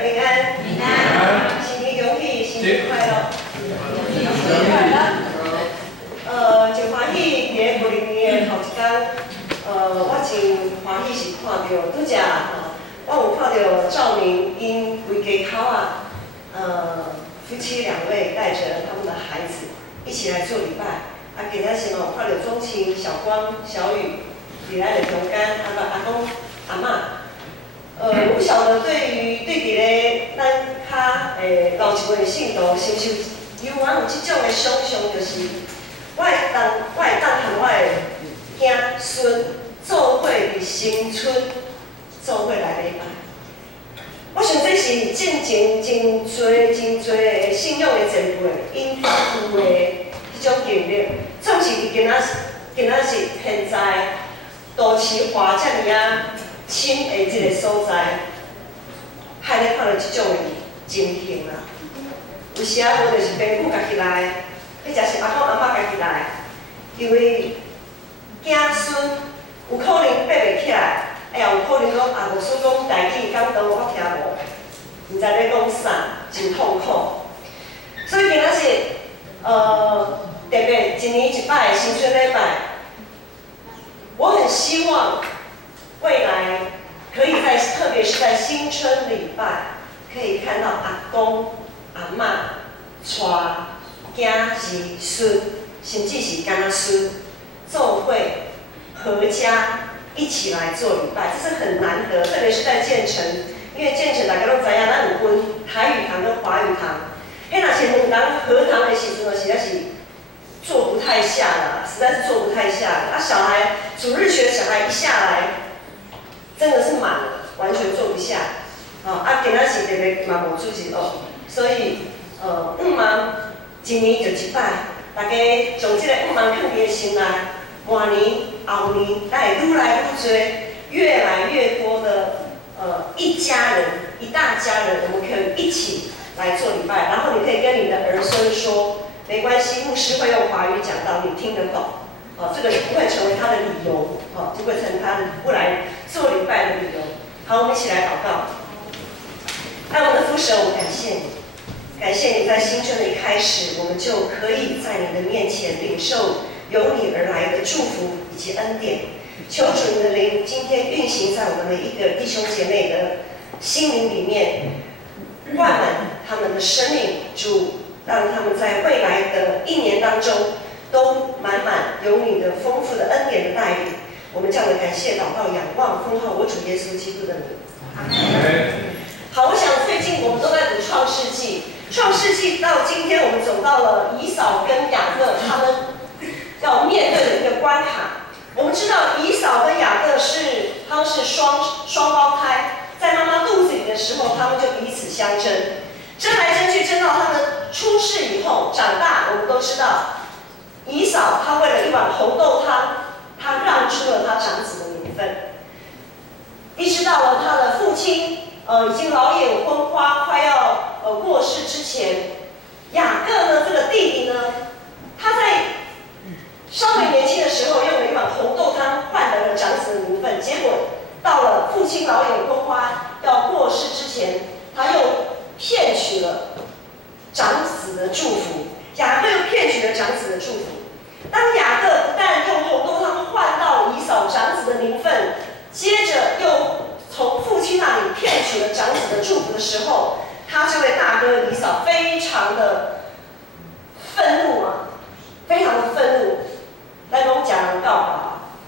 平安，平安，新年恭喜，新年快乐，新年快乐。真欢喜，伫个2020年的头一天，我真欢喜是看到拄只我有看到赵明因规家口夫妻2位带着他们的孩子一起来做礼拜。今仔是看到钟情、小光、小雨，伫咱的中间，阿公、阿嬷。我不晓得对伫咧咱较老一辈的信徒，是不是有有即种的想象，就是我会当和我的子孙做伙伫新村做伙来礼拜。我想这是进前真多的信仰的前辈因有的迄种经历，总是伫今仔是现在都市化遮尔深的这个所在，还咧看到即种的情形啦。有时无就是父母家己来，或者是阿公阿嬷家己来，因为子孙有可能爬袂起来，也有可能讲牧师讲代志敢当我听无，毋知咧讲啥，真痛苦。所以今仔是特别1年1摆新春礼拜，我很希望。未来可以特别是在新春礼拜，可以看到阿公、阿嬷、带子、孙，甚至是干孙，做伙合家一起来做礼拜，这是很难得，特别是在建成，因为建成大家都知影，咱有分台语堂跟华语堂，迄若是两人合堂的时阵，实在是坐不太下了，实在是坐不太下了。小孩主日学小孩一下来。真的是满了，完全坐不下。今仔是特别嘛无主席所以5万1年就1摆，大家将这个5万放伫心内，明年、后年，咱会愈来愈多，越来越多的一家人、一大家人，我们可以一起来做礼拜。然后你可以跟你的儿孙说，没关系，牧师会用华语讲到，你听得懂。这个不会成为他的理由，就会成为他不来做礼拜的理由。好，我们一起来祷告。爱我们的父神，我们感谢你，感谢你在新春的一开始，我们就可以在你的面前领受由你而来的祝福以及恩典。求主你的灵今天运行在我们每一个弟兄姐妹的心灵里面，灌满他们的生命，主让他们在未来的1年当中。都满满有你的丰富的恩典的带领，我们这样的感谢祷告仰望奉靠我主耶稣基督的名。好，我想最近我们都在读创世纪，创世纪到今天我们走到了以扫跟雅各他们要面对的一个关卡。我们知道以扫跟雅各他们是双胞胎，在妈妈肚子里的时候，他们就彼此相争，争来争去，争到他们出世以后长大，我们都知道。以扫他为了一碗红豆汤，他让出了他长子的名分。一直到了他的父亲已经老眼昏花，快要过世之前，雅各呢这个弟弟呢，他在稍微年轻的时候用了一碗红豆汤换得了长子的名分，结果到了父亲老眼昏花要过世之前，他又骗取了长子的祝福。雅各又骗取了长子的祝福。当雅各不但用红豆汤换到以扫长子的名分，接着又从父亲那里骗取了长子的祝福的时候，他这位大哥以扫非常的愤怒非常的愤怒。来跟我讲人告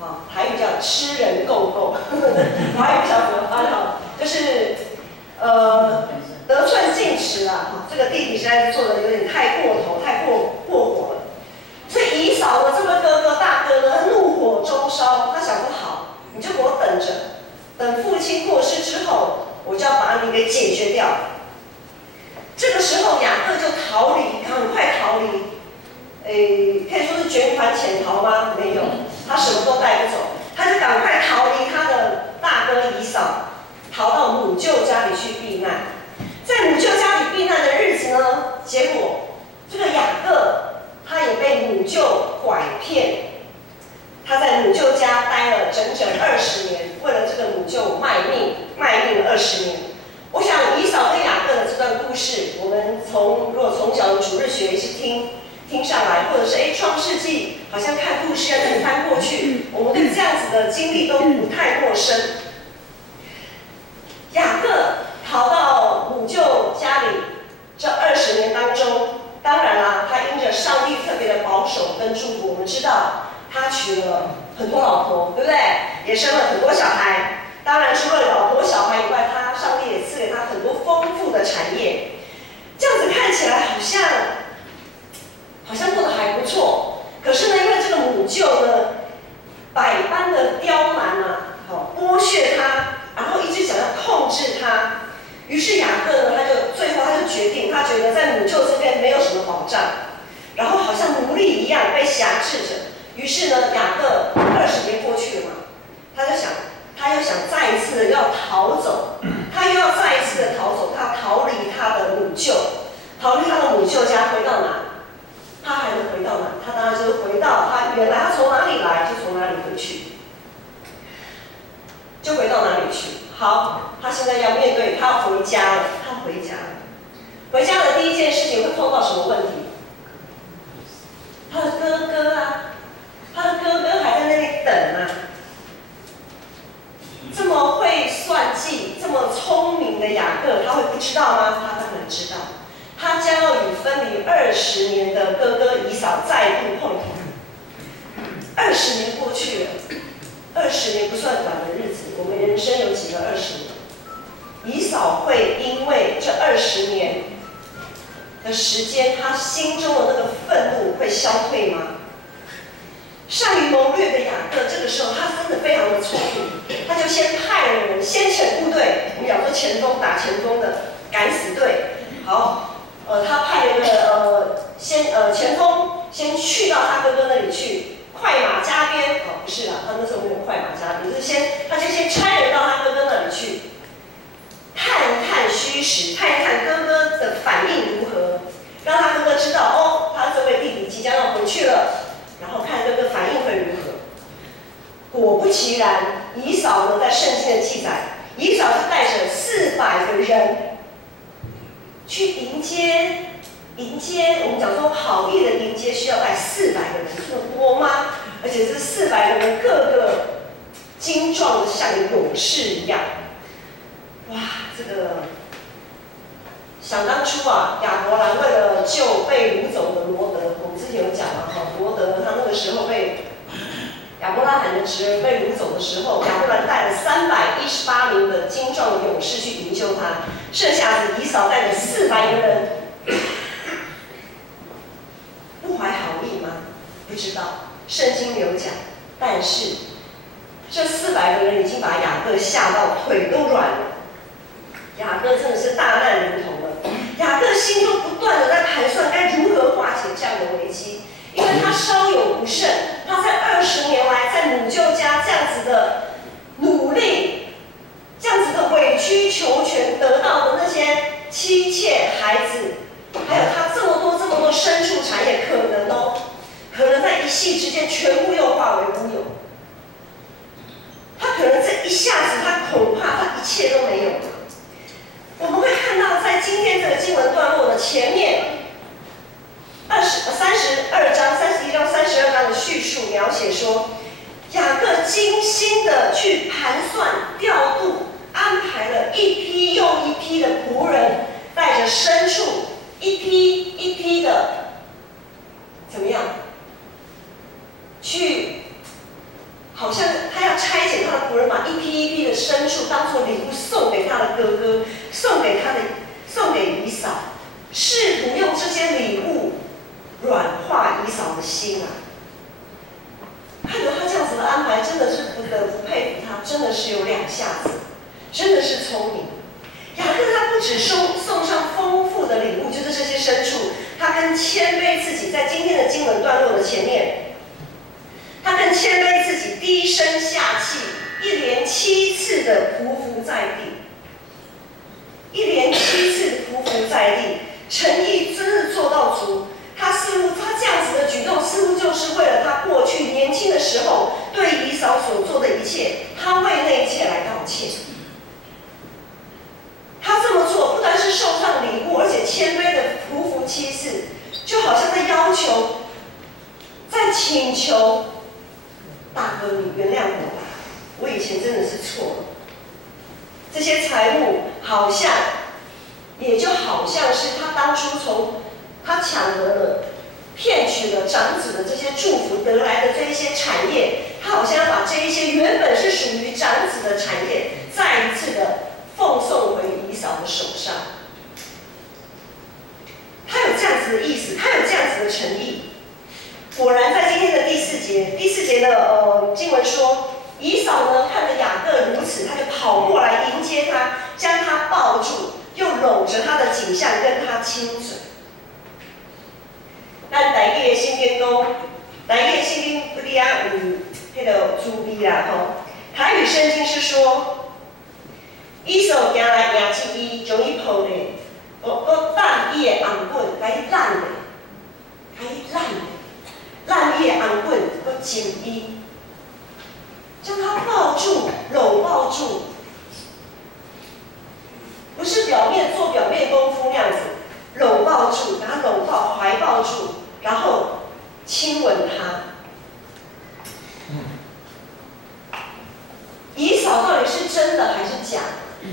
白台语叫吃人够够，华语不晓得怎么翻就是得寸进尺这个弟弟实在是做的有点太过头，太过火了。所以以扫的这位大哥呢，怒火中烧，他想说好，你就给我等着，等父亲过世之后，我就要把你给解决掉。这个时候雅各就逃离，赶快逃离，可以说是卷款潜逃吗？没有，他什么都带不走，他就赶快逃离他的大哥以扫，逃到母舅家里去避难。在母舅家里避难的日子呢，结果这个雅各他也被母舅拐骗，他在母舅家待了整整20年，为了这个母舅卖命了20年。我想以扫跟雅故事，我们如果从小的主日学一直听上来，或者是创世纪好像看故事要再翻过去，我们对这样子的经历都不太陌生。雅各逃到母舅家里这20年当中，当然啦，他因着上帝特别的保守跟祝福，我们知道他娶了很多老婆，对不对？也生了很多小孩。当然，除了老婆小孩以外，上帝也赐给他很多丰富的产业。这样子看起来好像过得还不错。可是呢，因为这个母舅呢，百般的刁难啊，剥削他，然后一直想要控制他。于是雅各呢，最后他就决定，他觉得在母舅这边没有什么保障，然后好像奴隶一样被辖制着。于是呢，雅各20年过去了嘛，他又想再一次的要逃走，他又要再一次的逃走，他逃离他的母舅，家，回到哪？他还能回到哪？他当然就是回到他原来他从哪里来就从哪里回去，就回到哪里去。好，他现在要面对，他要回家了，他回家了。回家的第一件事情会碰到什么问题？他的哥哥啊，他的哥哥还在那里等啊。这么会算计、这么聪明的雅各，他会不知道吗？他当然知道。他将要与分离20年的哥哥以扫再度碰头。20年过去了，20年不算短的日子，我们人生有几个20年？以扫会因为这20年的时间，他心中的那个愤怒会消退吗？善于谋略的雅各，这个时候他真的非常的聪明，他就先派了人先遣部队，我们讲说前锋打前锋的敢死队。好，他派了一个前锋先去到他哥哥那里去，快马加鞭。不是啦，他那时候没有快马加鞭，就是他就先差人到他哥哥那里去，探一探虚实，看一看哥哥的反应如何，让他哥哥知道哦，他这位弟弟即将要回去了。然后看哥哥反应会如何。果不其然，以扫呢，在圣经的记载，以扫是带着400个人去迎接。我们讲说好意的迎接需要带400个人，这么多吗？而且这400个人个个精壮的像勇士一样。哇，这个想当初啊，亚伯兰为了救被掳走的罗德，我们之前有讲嘛，罗德他那个时候被亚伯拉罕的侄儿被掳走的时候，亚伯兰带了318名的精壮的勇士去营救他，剩下的以扫带着400个人，不怀好意吗？不知道，圣经没有讲，但是这400个人已经把雅各吓到腿都软了。雅各真的是大难临头了。雅各心中不断的在盘算该如何化解这样的危机，因为他稍有不慎，他在20年来在母舅家这样子的努力，这样子的委曲求全得到的那些妻妾孩子，还有他这么多牲畜产业，可能在一夕之间全部又化为乌有。他可能这一下子，他恐怕他一切都没有了。我们会看到，在今天这个经文段落的前面31章、32章的叙述描写说，雅各精心的去盘算、调度、安排了一批又一批的仆人，带着牲畜，一批一批的怎么样？去，好像他要差遣他的仆人，把一批一批的牲畜当作礼物送给他的哥哥，送给以扫，试图用这些礼物软化以扫的心啊。看着他这样子的安排，真的是不得不佩服他，真的是有2下子，真的是聪明。雅各他不只送上丰富的礼物，就是这些牲畜，他更谦卑自己，在今天的经文段落的前面，他更谦卑自己，低声下气，一连7次的匍匐在地，诚意真的做到足。他这样子的举动，似乎就是为了他过去年轻的时候对以扫所做的一切，他为那一切来道歉。他这么做，不但是送上礼物，而且求，在请求大哥，你原谅我吧，我以前真的是错了。这些财物好像，也就好像是他当初从他抢得了、骗取了长子的这些祝福得来的这一些产业，他好像要把这一些原本是属于长子的产业，再一次的奉送回以扫的手上。他有这样子的意思，他有这样子的诚意。果然，在今天的第四节的经文说，以扫呢看着雅各如此，他就跑过来迎接他，将他抱住，又搂着他的颈项跟他亲嘴。咱台语的圣经讲，台语的圣经不哩啊有迄个滋味啦吼。台语圣经是说，以扫行来迎接伊，将伊抱咧，搁揽伊的红棍，甲伊揽咧，揽伊的红棍，搁亲伊，将他抱住，搂抱住，不是做表面功夫那样子，搂抱住，把他搂抱、怀抱住，然后亲吻他。以扫到底是真的还是假的？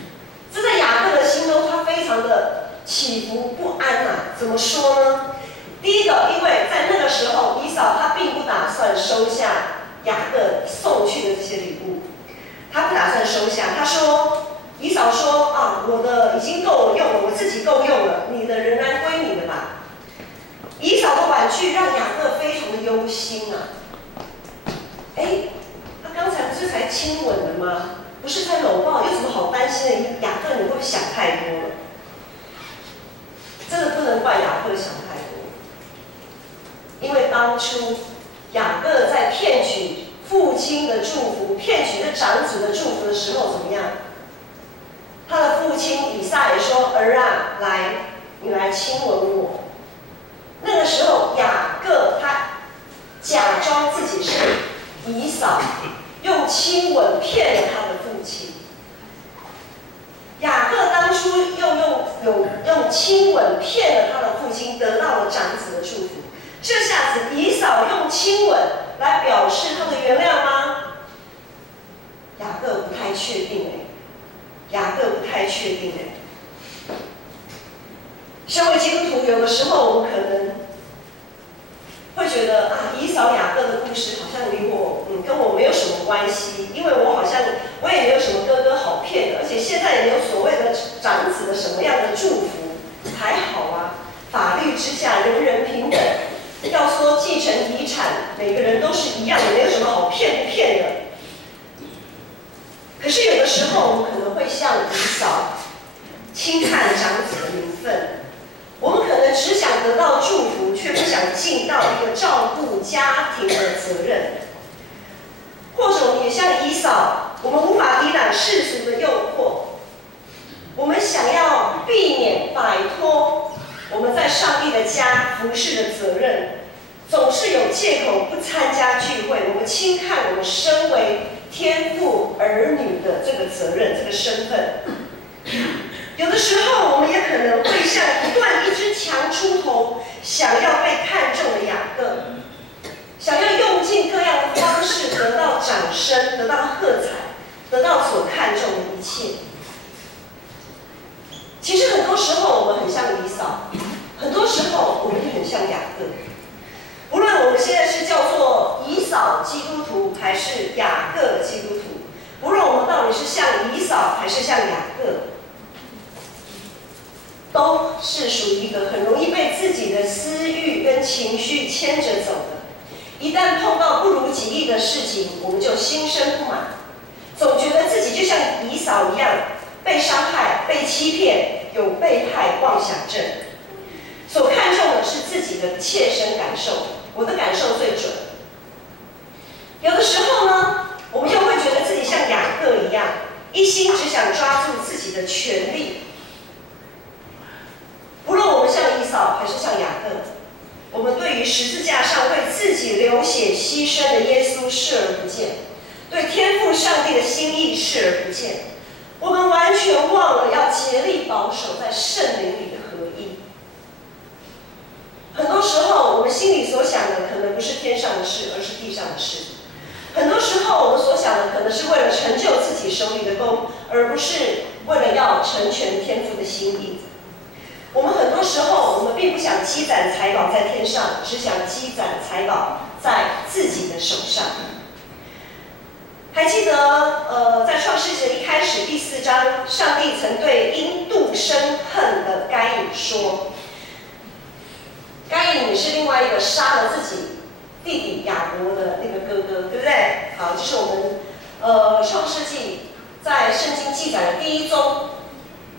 这在雅各的心中，他非常的起伏不安啊。怎么说呢？第一个，因为在那个时候，以扫他并不打算收下雅各送去的这些礼物，他不打算收下。他说，以扫说啊，我的已经够我用了，我自己够用了，你的仍然归你的吧。以扫的婉拒让雅各非常的忧心啊。他刚才不是才亲吻了吗？不是才搂抱，有什么好担心的？雅各，你会不会想太多了？真的不能怪雅各想太多，因为当初雅各在骗取父亲的祝福、骗取这长子的祝福的时候，怎么样？他的父亲以撒也说：“儿啊，来，你来亲吻我。”那个时候，雅各他假装自己是以扫，用亲吻骗了他的父亲。雅各当初又用亲吻骗了他的父亲，得到了长子的祝福。这下子以扫用亲吻来表示他的原谅吗？雅各不太确定身为基督徒，有的时候我们可能会觉得啊，以扫雅各的故事好像离我跟我没有什么关系，因为我也没有什么哥哥好骗的，而且现在也没有所谓的长子的什么样的祝福，还好啊，法律之下人人平等。要说继承遗产，每个人都是一样的，没有什么好骗不骗的。可是有的时候，我们可能会像以扫，轻看长子的名分。我们可能只想得到祝福，却不想尽到一个照顾家庭的责任。或者我们也像以扫，我们无法抵挡世俗的诱惑，我们想要避免摆脱我们在上帝的家服侍的责任，总是有借口不参加聚会。我们轻看我们身为天父儿女的这个责任、这个身份。有的时候，我们也可能会像不断一只强出头、想要被看重的雅各，想要用尽各样的方式得到掌声、得到喝彩、得到所看重的一切。其实很多时候我们很像以扫，很多时候我们也很像雅各。无论我们现在是叫做以扫基督徒还是雅各基督徒，无论我们到底是像以扫还是像雅各，都是属于一个很容易被自己的私欲跟情绪牵着走的。一旦碰到不如己意的事情，我们就心生不满，总觉得自己就像以扫一样被伤害、被欺骗，有被害妄想症。所看重的是自己的切身感受，我的感受最准。有的时候呢，我们又会觉得自己像雅各一样，一心只想抓住自己的权利。无论我们像以扫还是像雅各，我们对于十字架上为自己流血牺牲的耶稣视而不见，对天父上帝的心意视而不见。我们完全忘了要竭力保守在圣灵里的合一。很多时候，我们心里事，而是地上的事。很多时候，我们所想的可能是为了成就自己手里的工，而不是为了要成全天父的心意。我们很多时候，我们并不想积攒财宝在天上，只想积攒财宝在自己的手上。还记得，在创世纪一开始第4章，上帝曾对因妒生恨的该隐说，该隐也是另外一个杀了自己弟弟亚伯的那个哥哥，对不对？好，这是我们创世纪在圣经记载的第一宗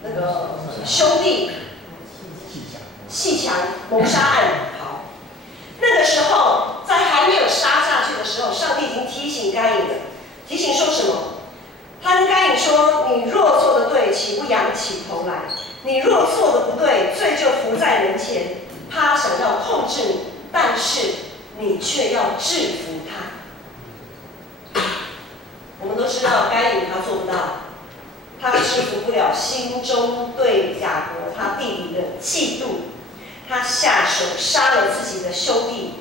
那个兄弟阋墙谋杀案。好，那个时候在还没有杀下去的时候，上帝已经提醒该隐了。提醒说什么？他跟该隐说：“你若做的对，岂不仰起头来？你若做的不对，罪就伏在人前。他想要控制你，但是你却要制服他。”我们都知道，该隐他做不到，他制服不了心中对亚伯他弟弟的嫉妒，他下手杀了自己的兄弟，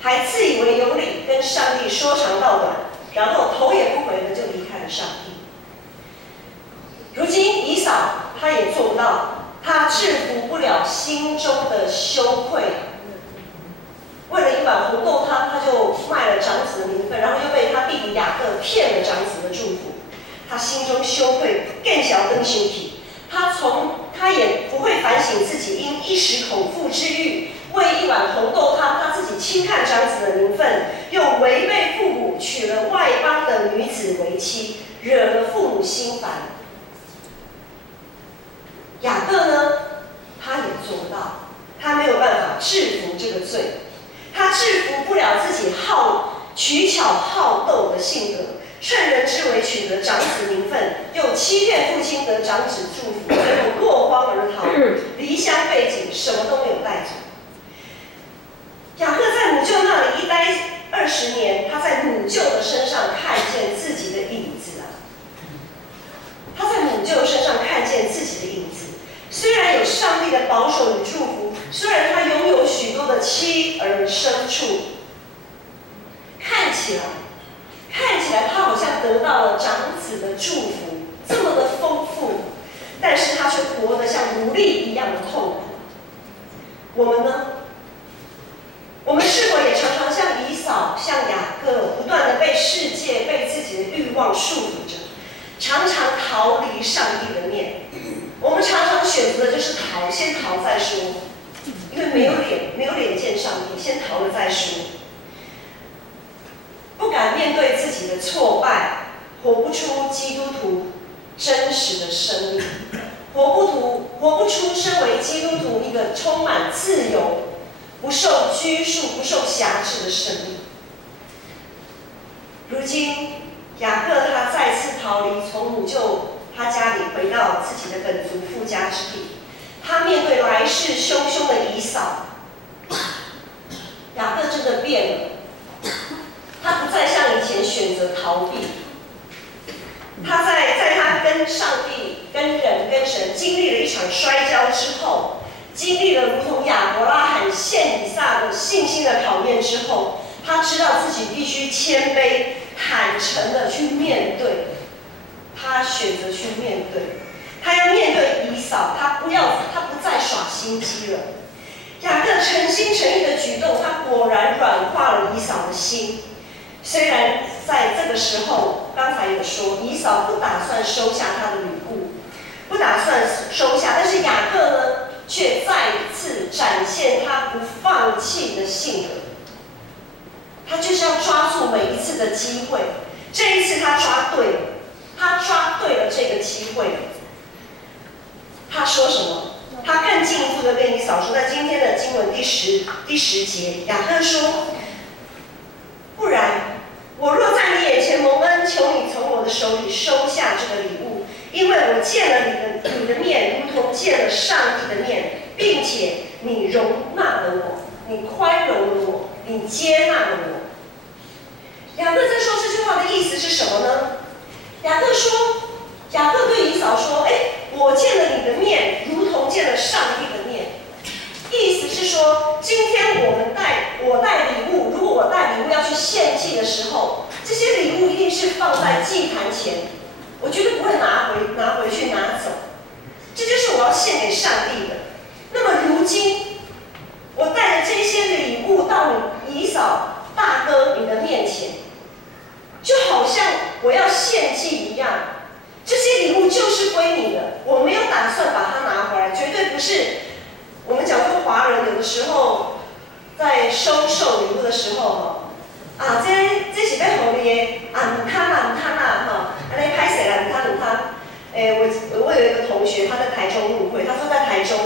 还自以为有理，跟上帝说长道短。然后头也不回的就离开了上帝。如今以扫他也做不到，他制服不了心中的羞愧。为了一碗红豆汤，他就卖了长子的名分，然后又被他弟弟雅各骗了长子的祝福。他心中羞愧，更想更羞气。他也不会反省自己因一时口腹之欲，为一碗红豆汤，他自己轻看长子的名分，又违背父母，娶了外邦的女子为妻，惹了父母心烦。雅各呢，他也做不到，他没有办法制服这个罪，他制服不了自己取巧好斗的性格，趁人之危取得长子名分，又欺骗父亲得长子祝福，最后落荒而逃，离乡背井，什么都没有带走。雅各在母舅那里一待20年，他在母舅的身上看见自己的影子啊！他在母舅身上看见自己的影子。虽然有上帝的保守与祝福，虽然他拥有许多的妻儿牲畜，看起来他好像得到了长子的祝福，这么的丰富，但是他却活得像奴隶一样的痛苦。我们呢？我们是否也常常像以扫、像雅各，不断的被世界、被自己的欲望束缚着，常常逃离上帝的面？我们常常选择的就是逃，先逃再说，因为没有脸见上帝，先逃了再说。不敢面对自己的挫败，活不出基督徒真实的生命，活不出身为基督徒一个充满自由、不受拘束、不受辖制的生命。如今，雅各他再次逃离，从母舅他家里回到自己的本族父家之地。他面对来势汹汹的以扫，雅各真的变了。他不再像以前选择逃避，他在他跟上帝、跟人、跟神经历了一场摔跤之后，经历了如同亚伯拉罕献以撒的信心的考验之后，他知道自己必须谦卑、坦诚的去面对。他选择去面对，他要面对以扫，他不再耍心机了。雅各诚心诚意的举动，他果然软化了以扫的心。虽然在这个时候，刚才有说以扫不打算收下他的礼物，不打算收下，但是雅各呢，却再一次展现他不放弃的性格。他就是要抓住每一次的机会，这一次他抓对了，他抓对了这个机会。他说什么？他更进一步的跟以扫说，在今天的经文第十节，雅各说：“不然，我若在你眼前蒙恩，求你从我的手里收下这个礼物，因为我见了你的面，如同见了上帝的面，并且你容纳了我，你宽容了我，你接纳了我。”雅各在说这句话的意思是什么呢？雅各对以扫说：“我见了你的面，如同见了上帝的面。”意思是说，今天我带礼物，如果我我带礼物要去献祭的时候，这些礼物一定是放在祭坛前，我绝对不会拿回去拿走。这就是我要献给上帝的。那么如今，我带着这些礼物到你以扫大哥你的面前，就好像我要献祭一样。这些礼物就是归你的，我没有打算把它拿回来，绝对不是。我们讲说华人有的时候在收受礼物的时候这是要给你的唔贪啦哈，安尼歹势啦唔贪。我有一个同学他在台中入会，他说在台中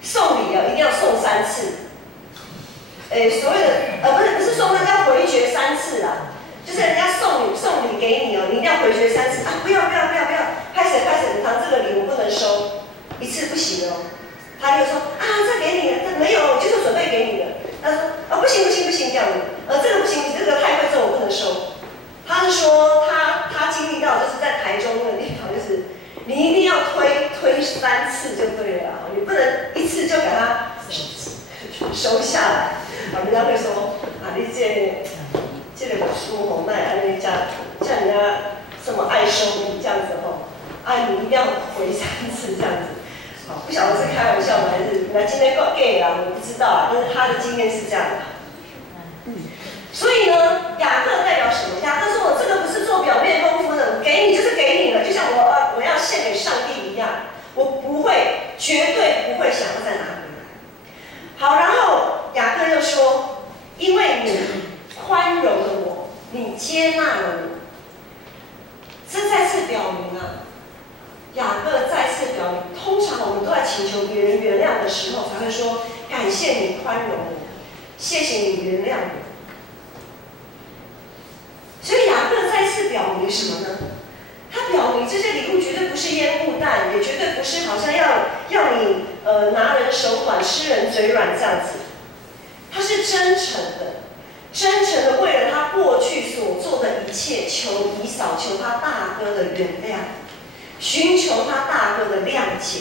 送礼一定要送3次。所谓的不是送，那叫回绝3次啦。就是人家送礼给你你一定要回绝3次啊！不要，拍谁，这个礼物不能收，1次不行哦。他就说这给你的，这没有，就是准备给你的。他说不行这样子，这个不行，这个太贵重，我不能收。他是说他经历到就是在台中那个地方，就是你一定要推3次就对了，你不能1次就给他收下来。人家会说你这个书红奈安尼像人家这么爱收礼这样子你一定要回3次这样子。不晓得是开玩笑的还是人家今天够 gay 啦，我不知道但是他的经验是这样的。所以呢，雅各代表什么？雅各说我这个不是做表面功夫的，给你就是给你了，就像我要献给上帝一样，我不会，绝对不会想要再拿回来。好，然后雅各又说，因为你宽容了我，你接纳了我，这再次表明雅各再次表明，通常我们都在请求别人原谅的时候，才会说感谢你宽容我，谢谢你原谅我。所以雅各再次表明什么呢？他表明这些礼物绝对不是烟雾弹，也绝对不是好像要你拿人手短吃人嘴软这样子，他是真诚的为了他过去所做的一切，求以扫，求他大哥的原谅，寻求他大哥的谅解，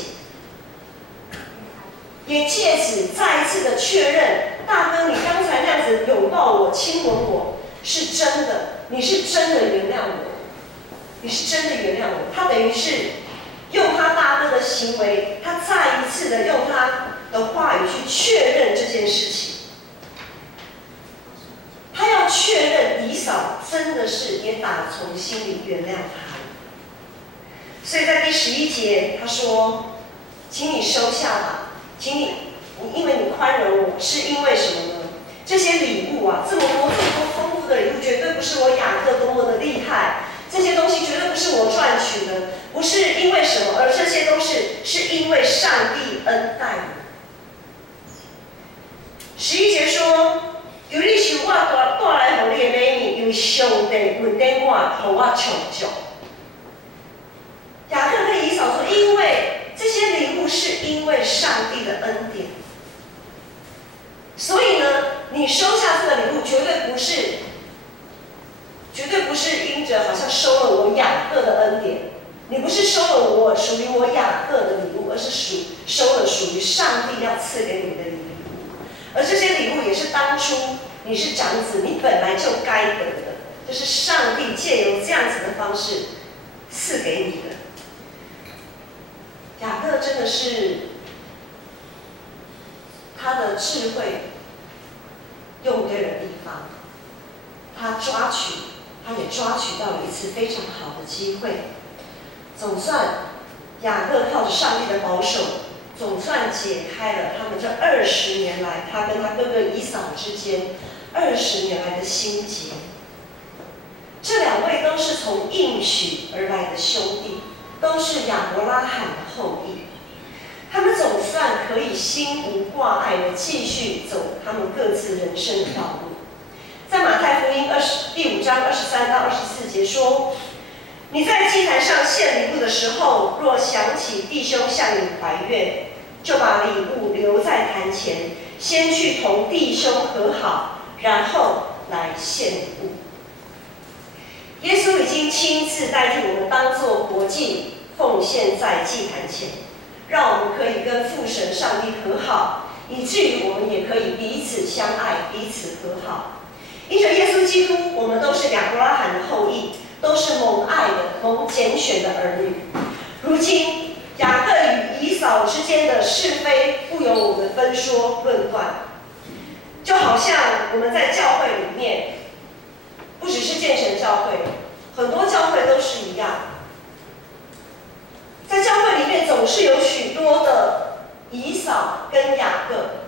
也借此再一次的确认，大哥你刚才那样子拥抱我、亲吻我是真的，你是真的原谅我，你是真的原谅我。他等于是用他大哥的行为，他再一次的用他的话语去确认这件事情。他要确认以扫真的是也打从心里原谅他。所以在第11节他说，请你收下吧，请你因为你宽容我，是因为什么呢？这些礼物这么多丰富的礼物，绝对不是我雅各多么的厉害，这些东西绝对不是我赚取的，不是因为什么，而这些都是因为上帝恩待我。11节说，由你受我带来给你的美物，因为上帝恩待我，给我成就。雅各跟以扫说，因为这些礼物是因为上帝的恩典，所以呢，你收下这个礼物绝对不是因着好像收了我雅各的恩典，你不是收了属于我雅各的礼物，而是收了属于上帝要赐给你的礼物。而这些礼物也是当初你是长子，你本来就该得的，就是上帝借由这样子的方式赐给你的。雅各真的是他的智慧用对了地方，他也抓取到了一次非常好的机会。总算雅各靠着上帝的保守，总算解开了他们这20年来他跟他哥哥以扫之间20年来的心结。这2位都是从应许而来的兄弟，都是亚伯拉罕的后裔，他们总算可以心无挂碍的继续走他们各自人生的道路。在马太福音第5章23到24节说，你在祭坛上献礼物的时候，若想起弟兄向你怀怨，就把礼物留在坛前，先去同弟兄和好，然后来献礼物。耶稣已经亲自代替我们当作活祭奉献在祭坛前，让我们可以跟父神上帝和好，以至于我们也可以彼此相爱，彼此和好。因着耶稣基督，我们都是亚伯拉罕的后裔，都是蒙爱的、蒙拣选的儿女。如今，雅各与以扫之间的是非，不由我们分说论断。就好像我们在教会里面，不只是建成教会，很多教会都是一样。在教会里面，总是有许多的以扫跟雅各，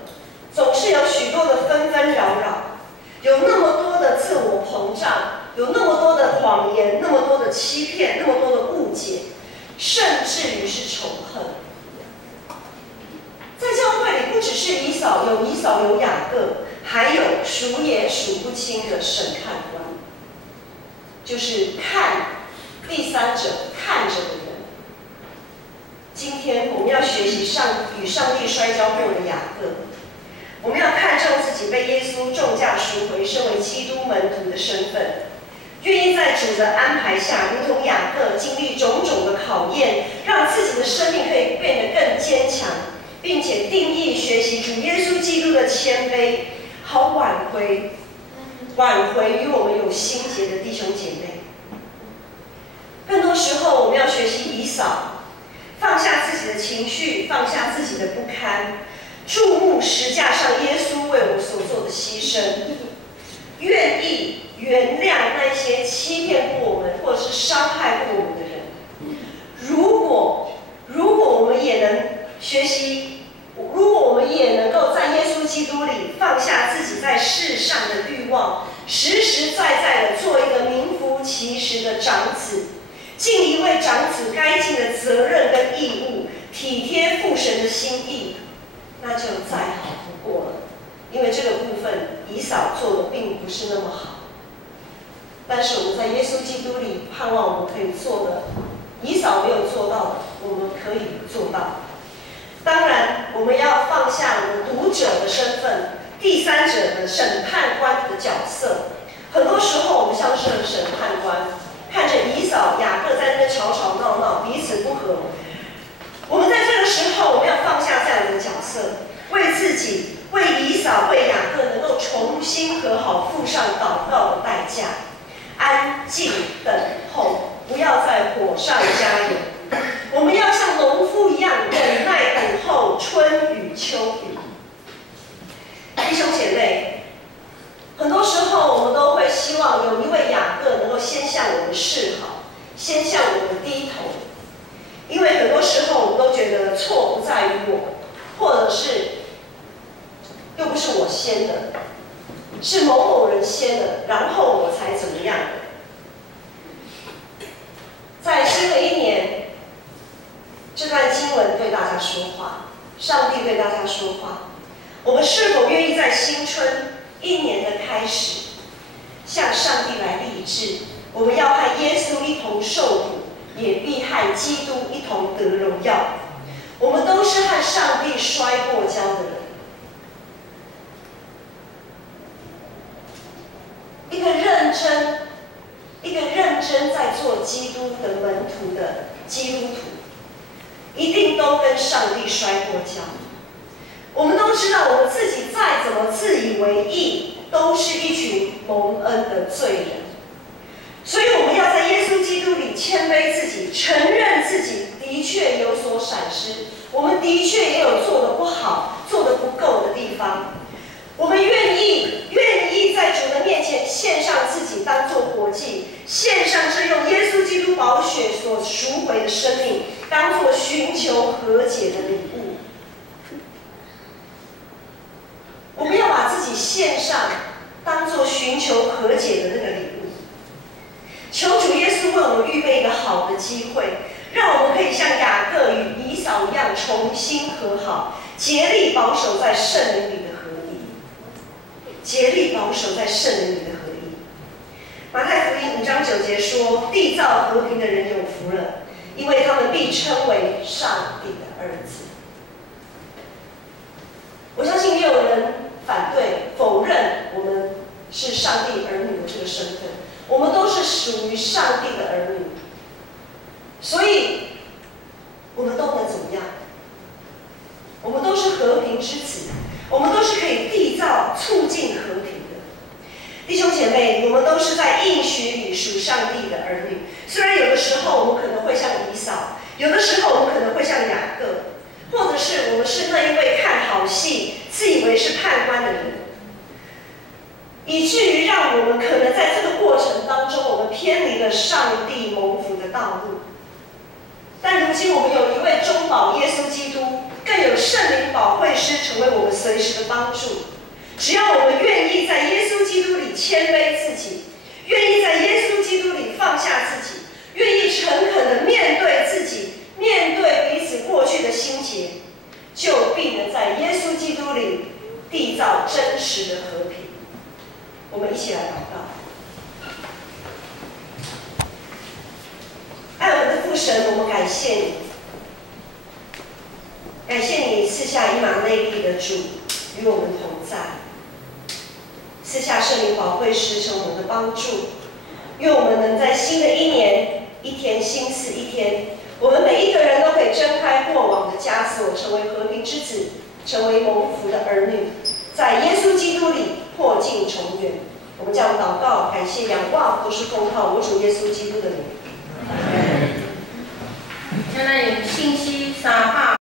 总是有许多的纷纷扰扰，有那么多的自我膨胀，有那么多的谎言，那么多的欺骗，那么多的误解，甚至于是仇恨。在教会里，不只是以扫有雅各，还有数也数不清的审判官，就是第三者看着的人。今天我们要学习与上帝摔跤过的雅各，我们要看重自己被耶稣重价赎回，身为基督门徒的身份，愿意在主的安排下，如同雅各经历种种的考验，让自己的生命可以变得更坚强，并且定义学习主耶稣基督的谦卑，好挽回与我们有心结的弟兄姐妹。更多时候，我们要学习以扫，放下自己的情绪，放下自己的不堪，注目十架上耶稣为我们所做的牺牲，愿意原谅那些欺骗过我们或者是伤害过我们的人。如果我们也能学习，如果我们也能够在耶稣基督里放下自己在世上的欲望，实实在在的做一个名副其实的长子，尽一位长子该尽的责任跟义务，体贴父神的心意，那就再好不过了。因为这个部分以扫做的并不是那么好，但是我们在耶稣基督里盼望我们可以做的，以扫没有做到的，我们可以做到。当然，我们要放下我们读者的身份，第三者的审判官的角色。很多时候，我们像是审判官，看着以扫、雅各在那边吵吵闹闹，彼此不和。我们在这个时候，我们要放下这样的角色，为自己、为以扫、为雅各能够重新和好，付上祷告的代价。安静等候，不要在火上加油。我们要像农夫一样忍耐等候春雨秋雨。弟兄姐妹，很多时候我们都会希望有一位雅各能够先向我们示好，先向我们低头，因为很多时候我们都觉得错不在于我，或者是又不是我先的，是某某人先的，然后我才怎么样的。在新的一年，这段经文对大家说话，上帝对大家说话。我们是否愿意在新春一年的开始，向上帝来立志？我们要和耶稣一同受苦，也必和基督一同得荣耀。我们都是和上帝摔过跤的人。一个认真在做基督的门徒的基督徒，一定都跟上帝摔过跤。我们都知道，我们自己再怎么自以为义，都是一群蒙恩的罪人。所以我们要在耶稣基督里谦卑自己，承认自己的确有所闪失，我们的确也有做得不好、做得不够的地方。我们愿意在主的面前献上自己，当作活祭，献上这用耶稣基督宝血所赎回的生命，当作寻求和解的礼物。我们要把自己献上，当作寻求和解的那个礼物。求主耶稣为我们预备一个好的机会，让我们可以像雅各与以扫一样重新和好，竭力保守在圣灵里的合一，竭力保守在圣灵里的合一。马太福音5章9节说：“缔造和平的人有福了，因为他们必称为上帝的儿子。”我相信也有人反对、否认我们是上帝儿女的这个身份。我们都是属于上帝的儿女，所以我们都能怎么样？我们都是是和平之子，我们都是可以缔造、促进和平的。弟兄姐妹，我们都是在应许里属上帝的儿女。虽然有的时候我们可能会像以扫，有的时候我们可能会像雅各，或者是我们是那一位看好戏、自以为是判官的人，以至于让我们可能在这个过程当中，我们偏离了上帝蒙福的道路。但如今我们有一位中保耶稣基督，更有圣灵保惠师成为我们随时的帮助。只要我们愿意在耶稣基督里谦卑自己，愿意在耶稣基督里放下自己，愿意诚恳地面对自己，面对彼此过去的心结，就必能在耶稣基督里缔造真实的和平。我们一起来祷告。爱我们的父神，我们感谢你，感谢你赐下以马内利的主与我们同在，赐下圣灵保惠师成我们的帮助，愿我们能在新的一年，一天新似一天，我们每一个人都可以挣开过往的枷锁，成为和平之子，成为蒙福的儿女，在耶稣基督里破镜重圆。我们将祷告、感谢、仰望，都是奉靠我主耶稣基督的名。现在有信息300